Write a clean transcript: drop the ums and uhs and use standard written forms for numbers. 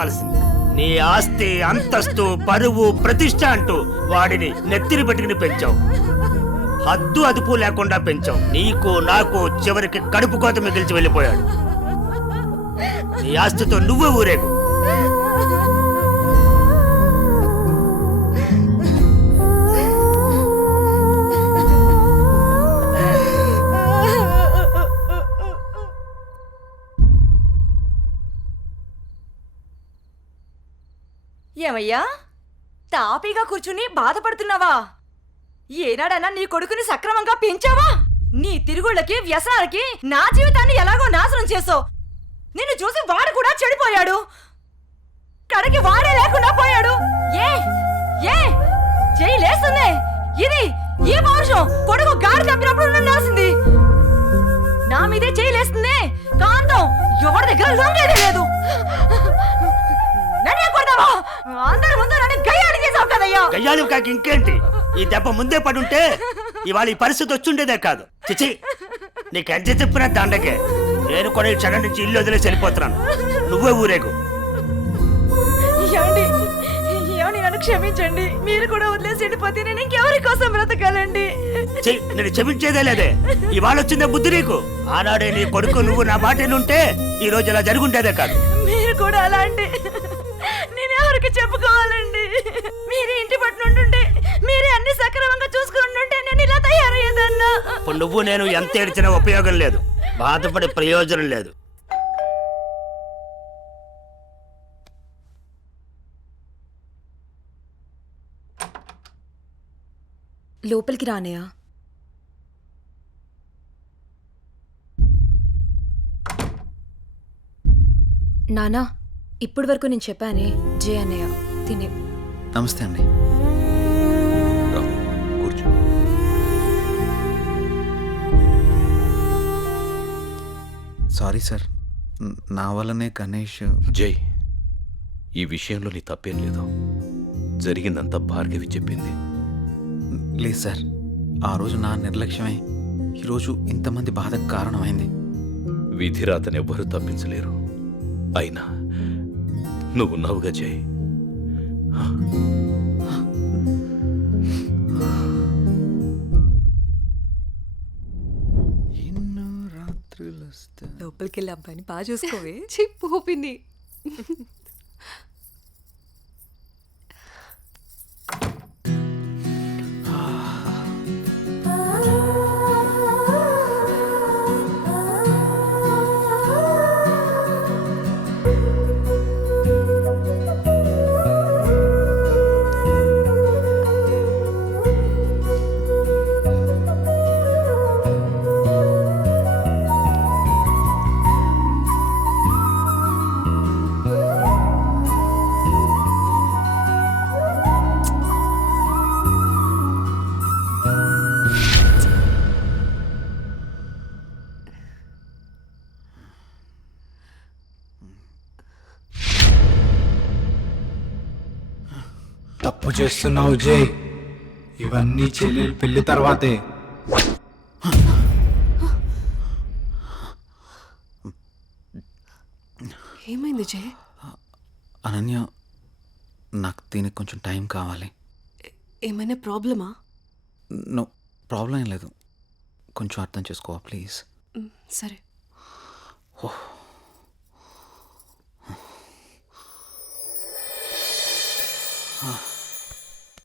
కావాల్సింది. నీ ఆస్తి, అంతస్తు, పరువు, ప్రతిష్ట అంటూ వాడిని నెత్తిని పెట్టుకుని పెంచావు. హద్దు అదుపు లేకుండా పెంచావు. నీకు నాకు చివరికి కడుపు కోత మిగిల్చి వెళ్ళిపోయాడు. నీ ఆస్తితో నువ్వే ఊరేగు. ఏమయ్యా, తాపీగా కూర్చుని బాధపడుతున్నావా? ఏనాడన్నా నీ కొడుకుని సక్రమంగా పెంచావా? నీ తిరుగుళ్ళకి, వ్యసనాలకి నా జీవితాన్ని ఎలాగో నాశనం చేసావు. నిన్ను చూసి వాడు కూడా చెడిపోయాడు. కడకి వాడే లేకుండా పోయాడు. ఏ ఏ చెయ్యి లేస్తుంది. ఇది ఈ పౌరుషం కొడుకు గాడి తప్పినప్పుడు ఉండాల్సింది. నా మీదే చెయ్యి లేస్తుంది. కాంతం ఎవరి దగ్గర లొంగేది లేదు. అందరి ముందు నన్ను గయ్యాళి చేసావు కదయ్యా. గయ్యాళి కాక ఇంకేంటి? ఈ దెబ్బ ముందే పడుంటే ఇవాళ ఈ పరిస్థితి వచ్చుండేదే కాదు. చిచి, నీకెంత చెప్పినా దండకే. నేను కూడా ఈ క్షణం నుంచి ఇల్లు వదిలేసి వెళ్ళిపోతున్నాను. నువ్వే ఊరేగు. ఏమండి, నన్ను క్షమించండి. మీరు కూడా వదిలేసి వెళ్ళిపోతే నేను ఇంకెవరి కోసం బ్రతకాలండి? నేను క్షమించేదే లేదే. ఇవాళ వచ్చిందే బుద్ధి నీకు. ఆనాడే నీ కొడుకు నువ్వు నా మాట ఉంటే ఈ రోజు ఇలా జరుగుండేదే కాదు. మీరు కూడా అలా అంటే నేను ఎవరికి చెప్పుకోవాలండి? మీరే ఇంటి పట్టునుంటుంటే, మీరే అన్ని సక్రమంగా చూసుకుంటుంటే నేను ఇలా తయారయ్యేదన్నా. ఇప్పుడు నువ్వు నేను ఎంత ఏడ్చినా ఉపయోగం లేదు. బాధపడే ప్రయోజనం లేదు. లోపలికి రానయ్యా. నానా, ఇప్పటి వరకు నేను చెప్పానే జే అన్నయ్య తినే. నమస్తే అండి. కూర్చో. సారీ సార్, నా వల్లనే గణేష్. జై, ఈ విషయంలో నీ తప్పేం లేదు. జరిగిందంతా భార్గవి చెప్పింది. లేదు సార్, ఆ రోజు నా నిర్లక్ష్యమే ఈరోజు ఇంతమంది బాధకు కారణమైంది. విధిరాతను ఎవ్వరూ తప్పించలేరు. అయినా నువ్వున్నావుగా జై. లోపలికి వెళ్ళి అబ్బాయిని బాగా చూసుకోవే. చిప్పుపింది. తప్పు చేస్తున్నావు జై. ఇవన్నీ చెల్లెలు పెళ్లి తర్వాతే. ఏమైంది జై? అనన్య, నాకు దీనికి కొంచెం టైం కావాలి. ఏమైనా ప్రాబ్లమా? నో ప్రాబ్లం ఏం లేదు. కొంచెం అర్థం చేసుకోవా ప్లీజ్? సరే. ఓహ్